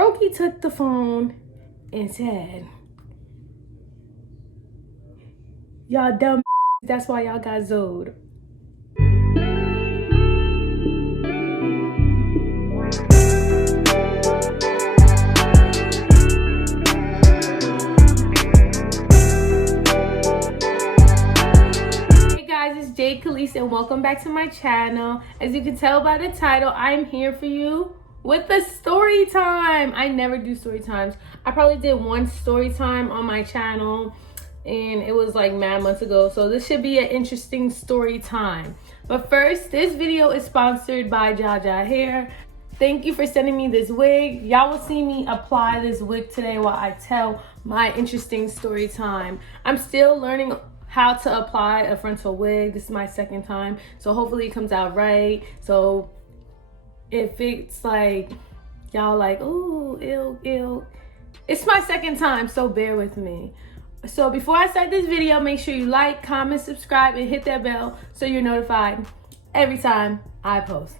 Brokey took the phone and said, y'all dumb, that's why y'all got zoed. Hey guys, it's Jade Khalees and welcome back to my channel. As you can tell by the title, I'm here for you with the story time. I never do story times. I probably did one story time on my channel and it was like mad months ago, so this should be an interesting story time. But first, this video is sponsored by Jaja Hair. Thank you for sending me this wig. Y'all will see me apply this wig today while I tell my interesting story time. I'm still learning how to apply a frontal wig. This is my second time, so hopefully it comes out right. So if it's like y'all like, ooh, ew, it's my second time, so bear with me. So before I start this video, make sure you like, comment, subscribe, and hit that bell so you're notified every time I post.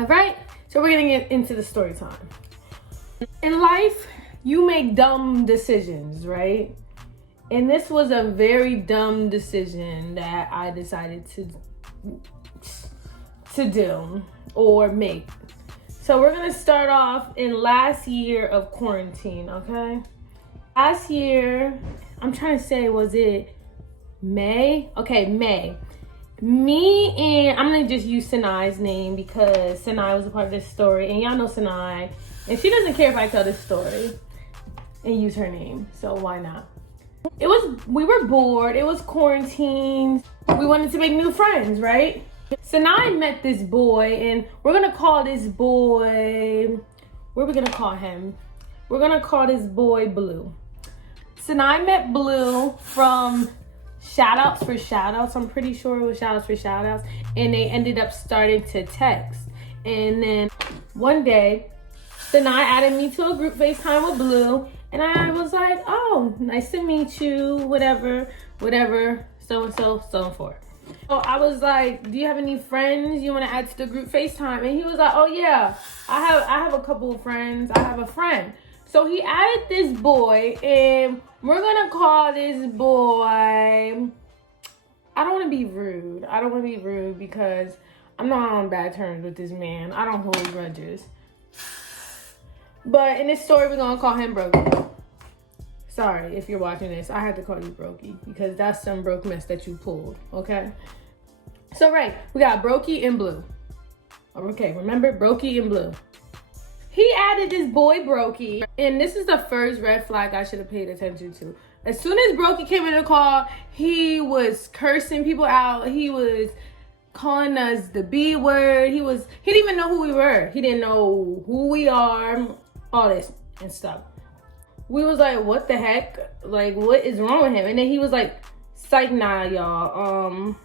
All right, so we're gonna get into the story time. In life, you make dumb decisions, right? And this was a very dumb decision that I decided to do or make. So we're gonna start off in last year of quarantine, okay? Last year, I'm trying to say, was it May? Okay, May. Me and, I'm gonna just use Sanai's name because Sanai was a part of this story, and y'all know Sanai, and she doesn't care if I tell this story and use her name, so why not? We were bored, it was quarantine, we wanted to make new friends, right? Sanai met this boy, and we're gonna call this boy, what are we gonna call him? We're gonna call this boy Blue. Sanai met Blue from Shoutouts for Shoutouts. I'm pretty sure it was Shoutouts for Shoutouts. And they ended up starting to text. And then one day, Sanai added me to a group FaceTime with Blue. And I was like, oh, nice to meet you, whatever, so-and-so, so and forth. So I was like, do you have any friends you want to add to the group FaceTime? And he was like, oh yeah, I have a couple of friends. I have a friend. So he added this boy, and we're gonna call this boy, I don't wanna be rude. I don't wanna be rude because I'm not on bad terms with this man. I don't hold grudges. But in this story, we're gonna call him Brokey. Sorry if you're watching this, I had to call you Brokey because that's some broke mess that you pulled, okay? So right, we got Brokey and Blue. Okay, remember, Brokey and Blue. He added this boy Brokey, and this is the first red flag I should have paid attention to. As soon as Brokey came in the call, he was cursing people out. He was calling us the B word. He didn't even know who we were. He didn't know who we are, all this and stuff. We was like, what the heck? Like, what is wrong with him? And then he was like, psych, nah, y'all.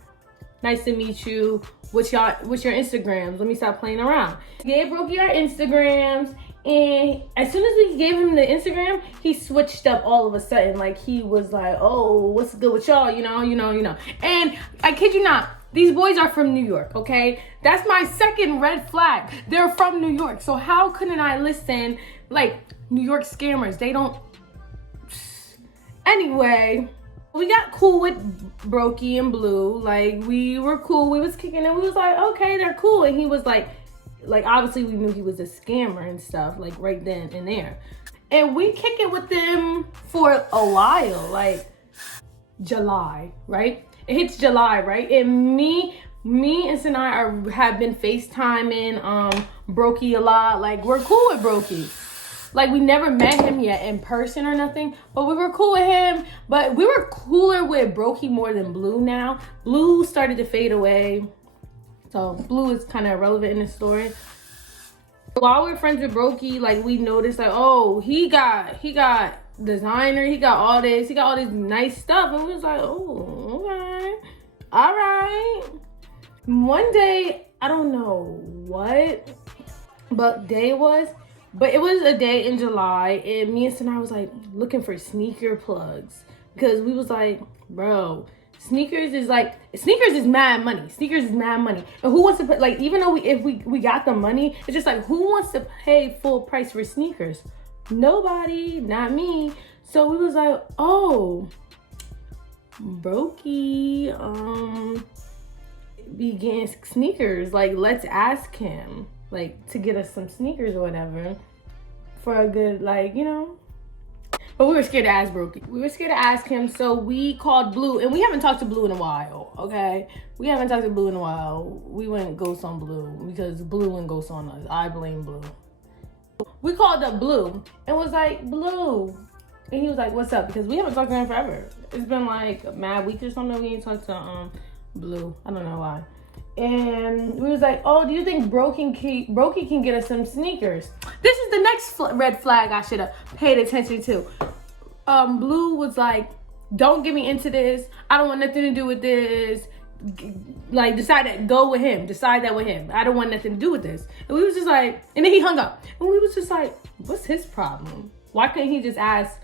Nice to meet you. What's your Instagrams? Let me stop playing around. Gave Brokey our Instagrams, and as soon as we gave him the Instagram, he switched up all of a sudden. Like, he was like, oh, what's good with y'all? You know. And I kid you not, these boys are from New York, okay? That's my second red flag. They're from New York. So how couldn't I listen? Like, New York scammers, they don't. Anyway, we got cool with Brokey and Blue. Like, we were cool. We was kicking and we was like, okay, they're cool. And he was like obviously we knew he was a scammer and stuff, like right then and there. And we kick it with them for a while, like July, right? It hits July, right? And me and Sanai have been FaceTiming Brokey a lot. Like, we're cool with Brokey. Like, we never met him yet in person or nothing, but we were cool with him. But we were cooler with Brokey more than Blue now. Blue started to fade away. So Blue is kind of irrelevant in this story. While we're friends with Brokey, like, we noticed, like, oh, he got designer, he got all this nice stuff. And we was like, oh, okay, all right. One day, I don't know what day it was, but it was a day in July, and me and Sanai was like looking for sneaker plugs because we was like, bro, Sneakers is mad money. Sneakers is mad money. And who wants to pay, like, even though if we got the money, it's just like, who wants to pay full price for sneakers? Nobody, not me. So we was like, oh, Brokey began sneakers. Like, let's ask him, like, to get us some sneakers or whatever for a good, like, you know. But we were scared to ask Brokey. We were scared to ask him, so we called Blue, and we haven't talked to Blue in a while, okay? We haven't talked to Blue in a while. We went ghost on Blue because Blue went ghost on us. I blame Blue. We called up Blue and was like, Blue. And he was like, what's up? Because we haven't talked to him forever. It's been like a mad week or something. We ain't talked to Blue. I don't know why. And we was like, oh, do you think Brokey can get us some sneakers? This is the next red flag I should have paid attention to. Blue was like, don't get me into this. I don't want nothing to do with this. Like, decide that with him. I don't want nothing to do with this. And we was just like, and then he hung up. And we was just like, what's his problem? Why couldn't he just ask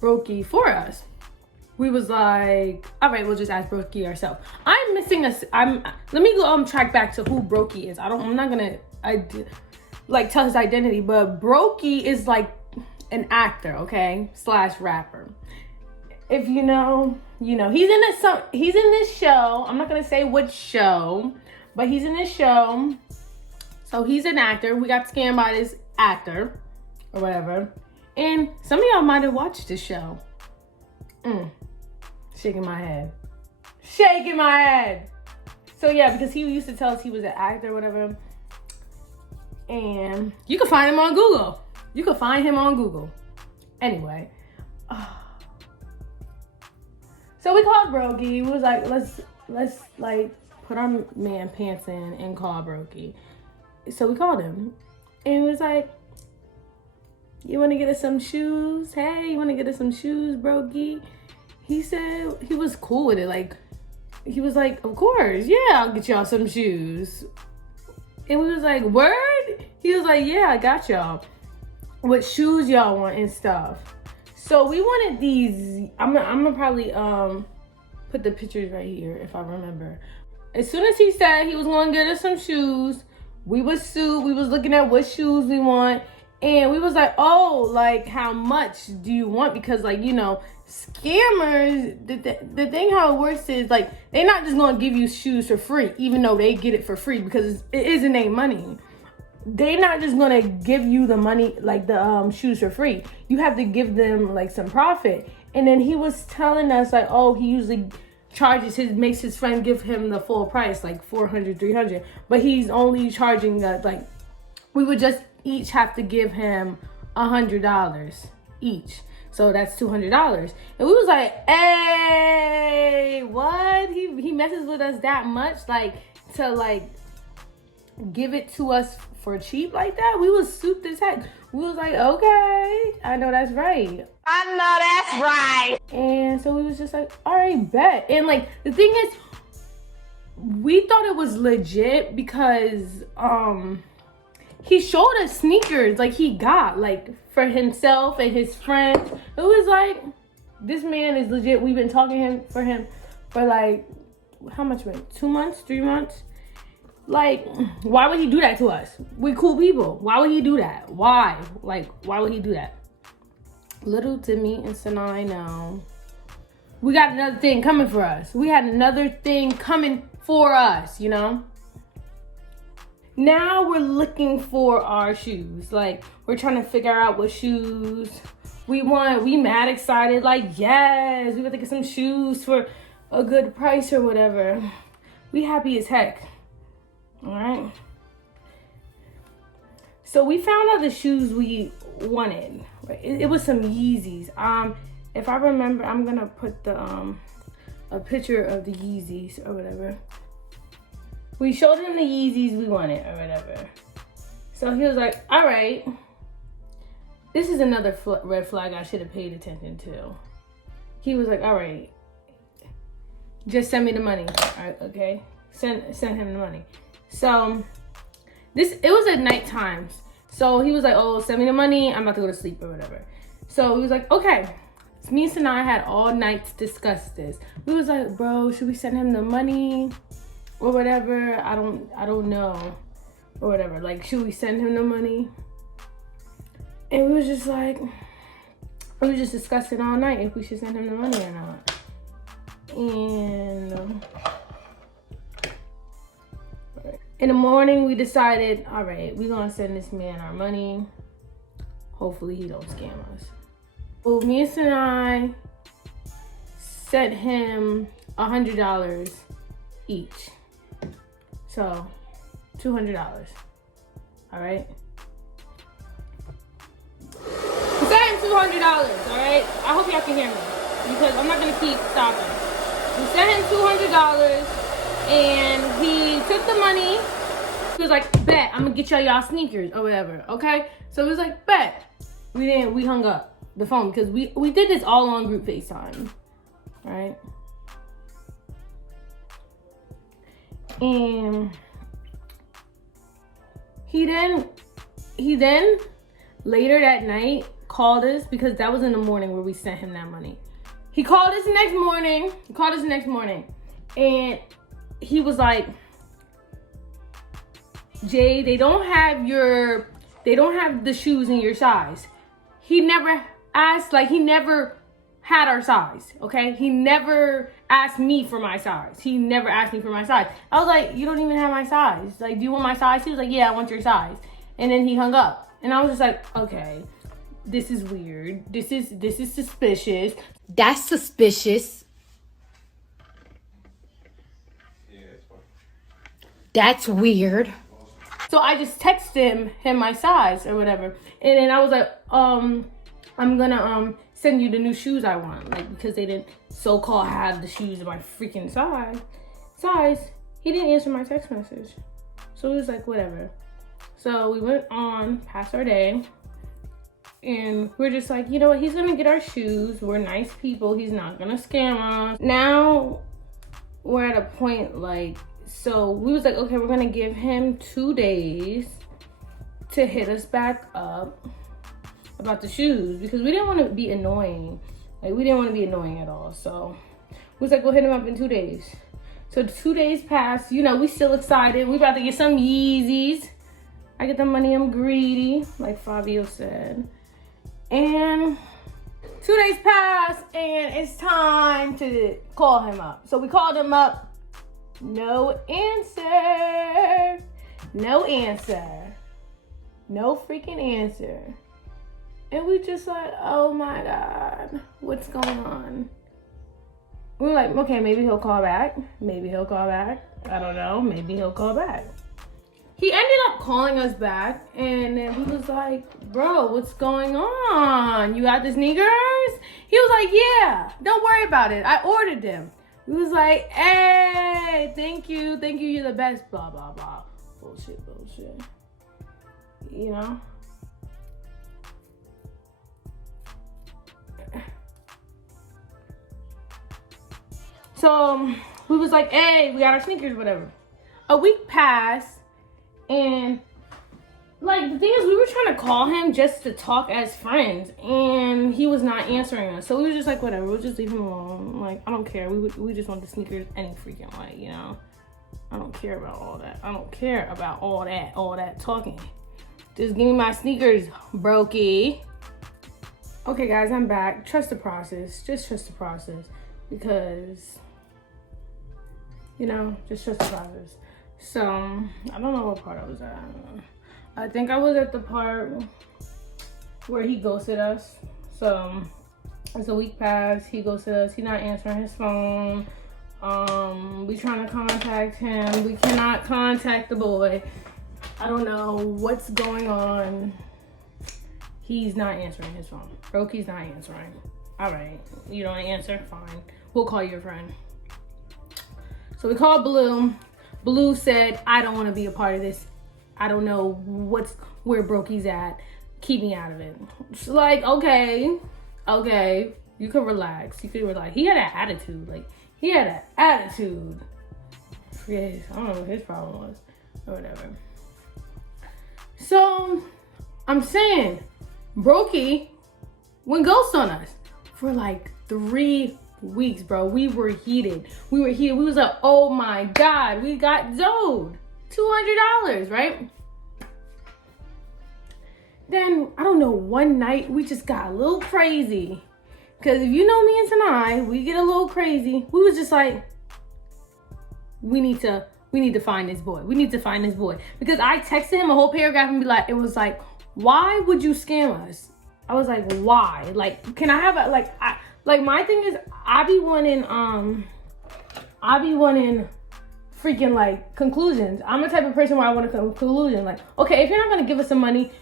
Brokey for us? We was like, all right, we'll just ask Brokey ourselves. I'm missing let me go track back to who Brokey is. I'm not gonna tell his identity, but Brokey is like an actor, okay, / rapper. If you know, you know. He's in this show. I'm not gonna say which show, but he's in this show. So he's an actor. We got scammed by this actor or whatever. And some of y'all might have watched this show. Shaking my head. So yeah, because he used to tell us he was an actor or whatever. And you can find him on Google. Anyway. So we called Brokey. We was like, let's like put our man pants in and call Brokey. So we called him. And he was like, you want to get us some shoes? Hey, you want to get us some shoes, Brokey? He said he was cool with it. Like, he was like, of course, yeah, I'll get y'all some shoes. And we was like, word? He was like, yeah, I got y'all. What shoes y'all want and stuff. So we wanted these. I'm gonna probably put the pictures right here if I remember. As soon as he said he was gonna get us some shoes, we was looking at what shoes we want. And we was like, oh, like, how much do you want? Because, like, you know, scammers, the thing how it works is, like, they're not just going to give you shoes for free, even though they get it for free, because it isn't their money. They're not just going to give you the money, like, the shoes for free. You have to give them, like, some profit. And then he was telling us, like, oh, he usually makes his friend give him the full price, like $400, $300. But he's only charging, like, we would just each have to give him $100 each. So that's $200. And we was like, hey, what? He messes with us that much? Like, to, like, give it to us for cheap like that? We was souped as heck. We was like, okay, I know that's right. And so we was just like, all right, bet. And, like, the thing is, we thought it was legit because, he showed us sneakers, like, he got, like, for himself and his friends. It was like, this man is legit. We've been talking for him for, like, how much, 2 months, 3 months? Like, why would he do that to us? We cool people. Why would he do that? Why? Like, why would he do that? Little did me and Sanai know. We got another thing coming for us. We had another thing coming for us, you know? Now we're looking for our shoes. Like, we're trying to figure out what shoes we want. We mad excited. Like, yes, we want to get some shoes for a good price or whatever. We happy as heck. All right. So we found out the shoes we wanted. It was some Yeezys. If I remember, I'm gonna put the a picture of the Yeezys or whatever. We showed him the Yeezys we wanted or whatever. So he was like, all right. This is another red flag I should have paid attention to. He was like, all right, just send me the money. All right, okay, send him the money. So it was at night times. So he was like, oh, send me the money. I'm about to go to sleep or whatever. So he was like, okay, me and Sanaa had all night to discuss this. We was like, bro, should we send him the money or whatever? I don't know or whatever. Like, should we send him the money? And we was just like, we were just discussing all night if we should send him the money or not. And in the morning, we decided, all right, we're gonna send this man our money. Hopefully he don't scam us. Well, me and Sanaa sent him $100 each. So, $200, all right? We sent him $200, all right? I hope y'all can hear me because I'm not gonna keep stopping. We sent him $200 and he took the money. He was like, bet, I'm gonna get y'all sneakers or whatever, okay? So it was like, bet. We hung up the phone because we did this all on group FaceTime, right? And he then later that night called us because that was in the morning where we sent him that money. He called us the next morning. And he was like, Jay, they don't have the shoes in your size. He never asked, like he never had our size, okay? He never asked me for my size. He never asked me for my size. I was like, you don't even have my size. Like, do you want my size? He was like, yeah, I want your size. And then he hung up. And I was just like, okay, this is weird. This is suspicious. That's suspicious. That's weird. So I just texted him my size or whatever. And then I was like, I'm gonna send you the new shoes I want. Like, because they didn't so-called have the shoes of my freaking size. He didn't answer my text message. So it was like, whatever. So we went on past our day. And we're just like, you know what? He's gonna get our shoes. We're nice people. He's not gonna scam us. Now we're at a point like, so we was like, okay, we're gonna give him 2 days to hit us back up about the shoes because we didn't want to be annoying. Like, we didn't want to be annoying at all. So we was like, we'll hit him up in 2 days. So 2 days passed. You know, we still excited. We about to get some Yeezys. I get the money, I'm greedy, like Fabio said. And 2 days passed, and it's time to call him up. So we called him up. No answer. No freaking answer. And we just like, oh my God, what's going on? We were like, okay, maybe he'll call back. I don't know, maybe he'll call back. He ended up calling us back, and then he was like, bro, what's going on? You got the sneakers? He was like, yeah, don't worry about it. I ordered them. We was like, hey, thank you, you're the best, blah, blah, blah. Bullshit. You know? So we was like, hey, we got our sneakers, whatever. A week passed, and like the thing is, we were trying to call him just to talk as friends, and he was not answering us. So we were just like, whatever, we'll just leave him alone. Like, I don't care. We just want the sneakers any freaking way, you know? I don't care about all that. I don't care about all that talking. Just give me my sneakers, brokey. Okay, guys, I'm back. Trust the process. Just trust the process. Because, you know, just trust the process. So, I don't know what part I was at. I think I was at the part where he ghosted us. So, as a week passed, he ghosted us. He's not answering his phone. We trying to contact him. We cannot contact the boy. I don't know what's going on. He's not answering his phone. Brokey's not answering. All right, you don't answer? Fine. We'll call your friend. So we called Blue. Blue said, I don't want to be a part of this. I don't know where Brokey's at. Keep me out of it. It's like, okay, you can relax. He had an attitude. I don't know what his problem was or whatever. So I'm saying, Brokey went ghost on us for like 3 weeks, bro. We were heated. We was like, oh my God, we got zoned. $200, right? Then, I don't know, one night we just got a little crazy. Because if you know me and Tanai, we get a little crazy. We was just like, we need to find this boy. We need to find this boy. Because I texted him a whole paragraph and it was like, why would you scam us? I was like, why? Like, can I have a, like my thing is, I be wanting freaking like conclusions. I'm the type of person where I want a conclusion. Like, okay, if you're not gonna give us some money,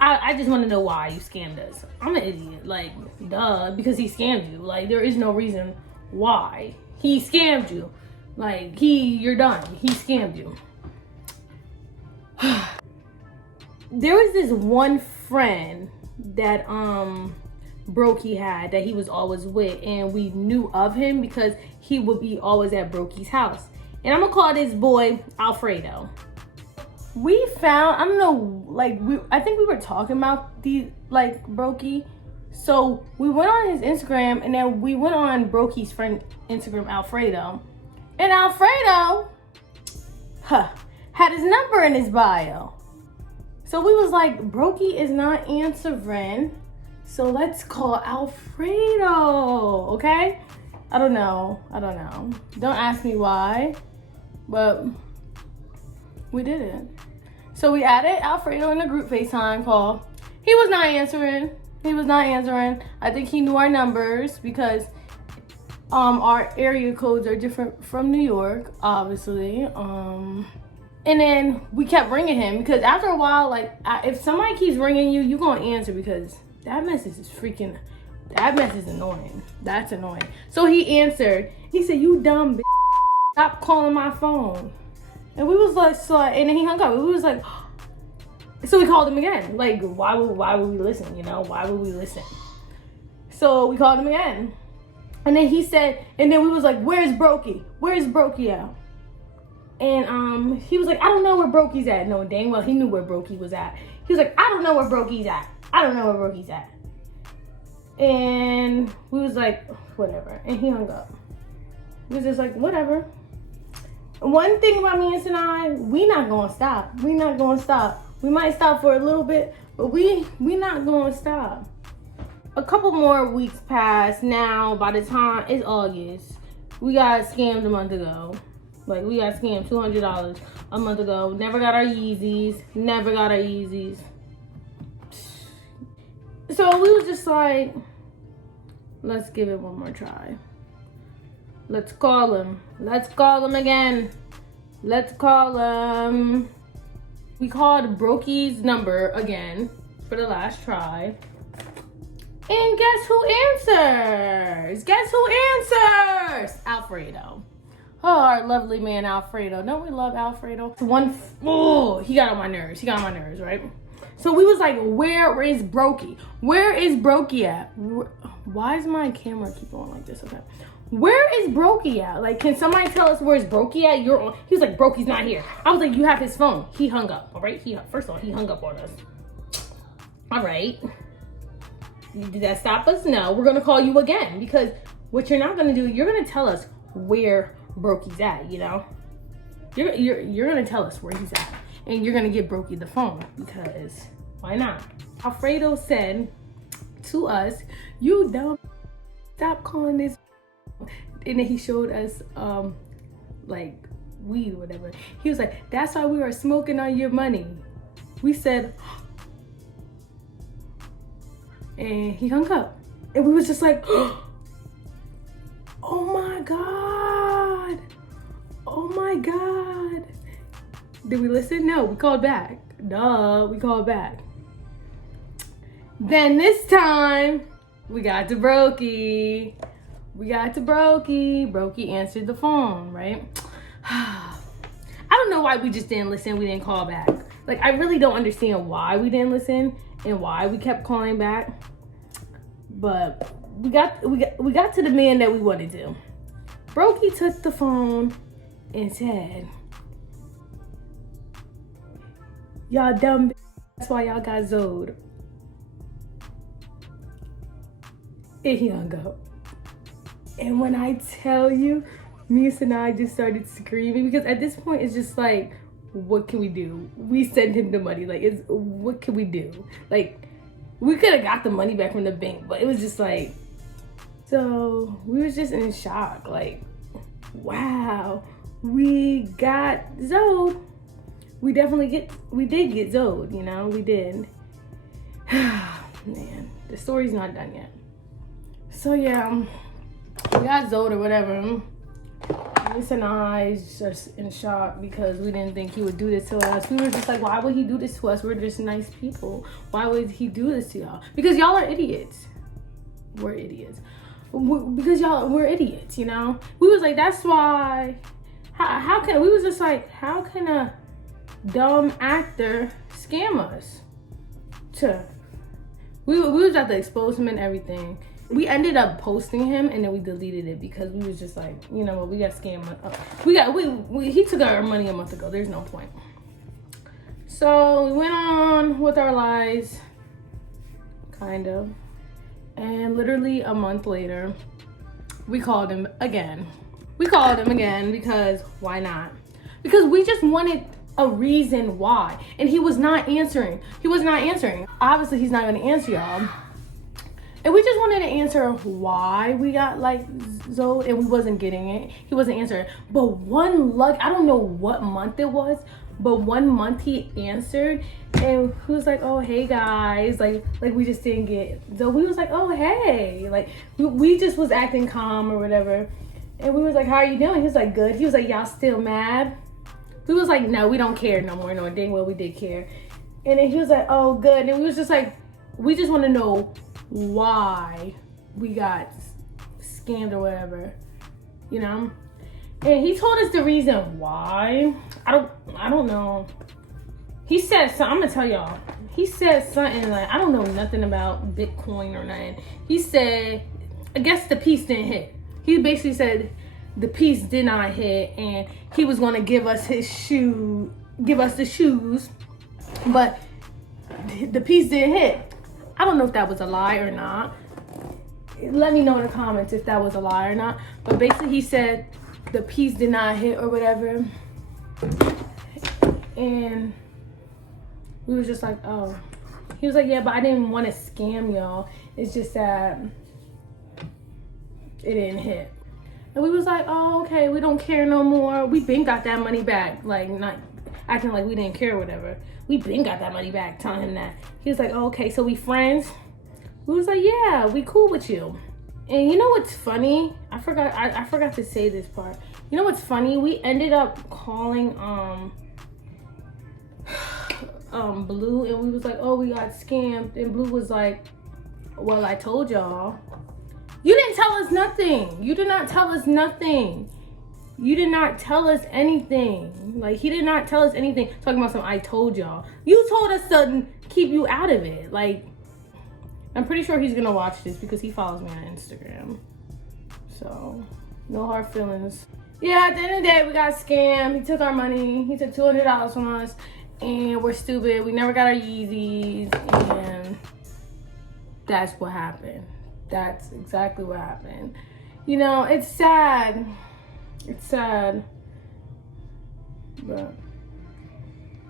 I just want to know why you scammed us. I'm an idiot. Like, duh, because he scammed you. Like, there is no reason why he scammed you. Like, you're done. He scammed you. There was this one friend that Brokey had that he was always with, and we knew of him because he would be always at Brokey's house. And I'm gonna call this boy Alfredo. We found, I don't know, like, I think we were talking about Brokey. So we went on his Instagram, and then we went on Brokey's friend Instagram, Alfredo. And Alfredo, had his number in his bio. So we was like, Brokey is not answering, so let's call Alfredo, okay? I don't know. Don't ask me why, but we did it. So we added Alfredo in a group FaceTime call. He was not answering. I think he knew our numbers because our area codes are different from New York, obviously. And then we kept ringing him because after a while, like, if somebody keeps ringing you, you're gonna answer because that message is annoying. That's annoying. So he answered. He said, "You dumb bitch, stop calling my phone." And we was like, and then he hung up. We was like, so we called him again. Like, why would we listen? You know, why would we listen? So we called him again. And then he said, and then we was like, where's Brokey? Where's Brokey at? And he was like, I don't know where Brokey's at. No, dang well, he knew where Brokey was at. He was like, I don't know where Brokey's at. And we was like, whatever. And he hung up. We was just like, whatever. One thing about me and Sinai, we not gonna stop. We might stop for a little bit, but we not gonna stop. A couple more weeks passed. Now, by the time it's August, we got scammed a month ago. Like, we got scammed $200 a month ago. Never got our Yeezys. So we was just like, let's give it one more try. Let's call him again. We called Brokey's number again for the last try. And guess who answers? Alfredo. Oh, our lovely man Alfredo. Don't we love Alfredo? He got on my nerves, right? So we was like, where is Brokey? At? Why is my camera keep going like this? Okay. Where is Brokey at? Like, can somebody tell us where's Brokey at? He was like, Brokey's not here. I was like, you have his phone. He hung up, all right? First of all, he hung up on us. All right. Did that stop us? No, we're gonna call you again because what you're not gonna do, you're gonna tell us where Brokey's at, you know? You're gonna tell us where he's at. And you're gonna give Brokey the phone because why not? Alfredo said to us, you dumb, stop calling this. And then he showed us like weed or whatever. He was like, that's why we were smoking on your money. We said, and he hung up. And we was just like, oh my God. Did we listen? No, we called back. We called back. Then this time, we got to Brokey. Brokey answered the phone, right? I don't know why we just didn't listen. We didn't call back. Like, I really don't understand why we didn't listen and why we kept calling back. But we got to the man that we wanted to. Brokey took the phone and said, y'all dumb, that's why y'all got zoned. And he hung up. And when I tell you, me and Sanaa just started screaming because at this point it's just like, what can we do? We send him the money. Like, what can we do? Like, we could have got the money back from the bank, but it was just like, so we was just in shock. Like, wow, we got Zoe. We did get Zoe, you know, we did. Man, the story's not done yet. So yeah, we got Zoe or whatever. Miss and I just in shock because we didn't think he would do this to us. We were just like, why would he do this to us? We're just nice people. Why would he do this to y'all? Because y'all are idiots. We're idiots. Because we're idiots, you know? We was like, that's why, how can a dumb actor scam us? We was about to expose him and everything. We ended up posting him and then we deleted it because we was just like, you know what, we got scammed. He took our money a month ago. There's no point. So we went on with our lives, kind of. And literally a month later, we called him again. Because why not? Because we just wanted a reason why. And he was not answering. Obviously, he's not going to answer y'all. And we just wanted to answer why we got like Zoe and we wasn't getting it. He wasn't answering. But I don't know what month it was, but 1 month he answered and he was like, oh, hey guys. Like we just didn't get. So we was like, oh, hey. Like we just was acting calm or whatever. And we was like, how are you doing? He was like, good. He was like, y'all still mad? We was like, no, we don't care no more. No, dang well we did care. And then he was like, oh, good. And we was just like, we just want to know why we got scammed or whatever, you know? And he told us the reason why. I don't know. He said something, I'm gonna tell y'all. He said something like, I don't know nothing about Bitcoin or nothing. He said, I guess the piece didn't hit. He basically said the piece did not hit and he was gonna give us the shoes, but the piece didn't hit. I don't know if that was a lie or not. Let me know in the comments if that was a lie or not. But basically he said the piece did not hit or whatever. And we was just like, oh. He was like, yeah, but I didn't want to scam y'all. It's just that it didn't hit. And we was like, oh, okay, we don't care no more. We been got that money back. Like, not acting like we didn't care or whatever. We been got that money back, telling him that. He was like, oh, okay, so we friends? We was like, yeah, we cool with you. And you know what's funny? I forgot to say this part. You know what's funny? We ended up calling Blue and we was like, oh, we got scammed. And Blue was like, well, I told y'all. You didn't tell us nothing. You did not tell us nothing. You did not tell us anything. Like, he did not tell us anything. Talking about I told y'all. You told us to keep you out of it. Like, I'm pretty sure he's gonna watch this because he follows me on Instagram. So, no hard feelings. Yeah, at the end of the day, we got scammed. He took our money. He took $200 from us. And we're stupid. We never got our Yeezys. And that's what happened. That's exactly what happened. You know, it's sad. It's sad, but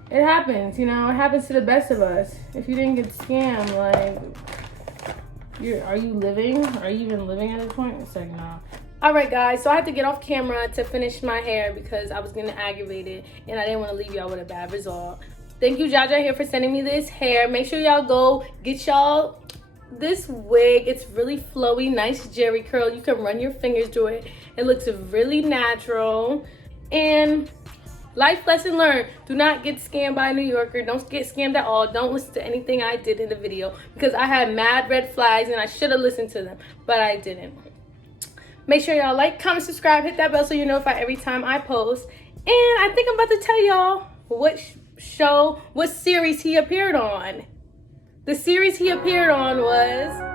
it happens, you know, it happens to the best of us. If you didn't get scammed, like, are you living? Are you even living at this point? It's like, nah. All right, guys, so I had to get off camera to finish my hair because I was getting aggravated and I didn't want to leave y'all with a bad result. Thank you, Jaja, here for sending me this hair. Make sure y'all go get y'all this wig. It's really flowy, nice jerry curl. You can run your fingers through it. It looks really natural. And life lesson learned, do not get scammed by a New Yorker. Don't get scammed at all. Don't listen to anything I did in the video because I had mad red flags and I should have listened to them, but I didn't. Make sure y'all like, comment, subscribe, hit that bell so you're notified every time I post. And I think I'm about to tell y'all what series he appeared on. The series he appeared on was